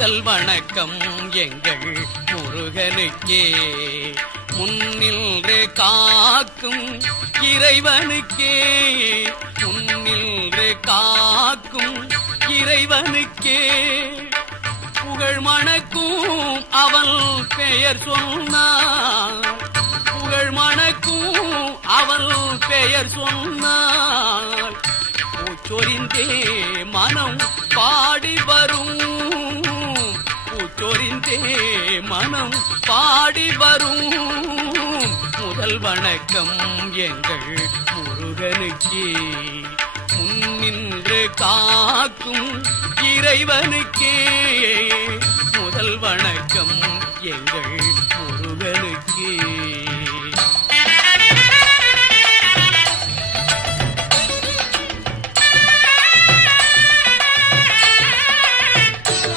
முதல் வணக்கம் எங்கள் முருகனுக்கே, முன்னின்று காக்கும் இறைவனுக்கே, முன்னின்று காக்கும் இறைவனுக்கே. புகழ் மணக்கும் அவன் பெயர் சொன்னார், புகழ் மணக்கும் அவன் பெயர் சொன்னார். பூச்சொரிந்தே மனம் பாடி வரும், பூச்சொரிந்தே மனம் பாடி வரும். முதல் வணக்கம் எங்கள் முருகனுக்கே, முன்னின்று காக்கும் இறைவனுக்கே.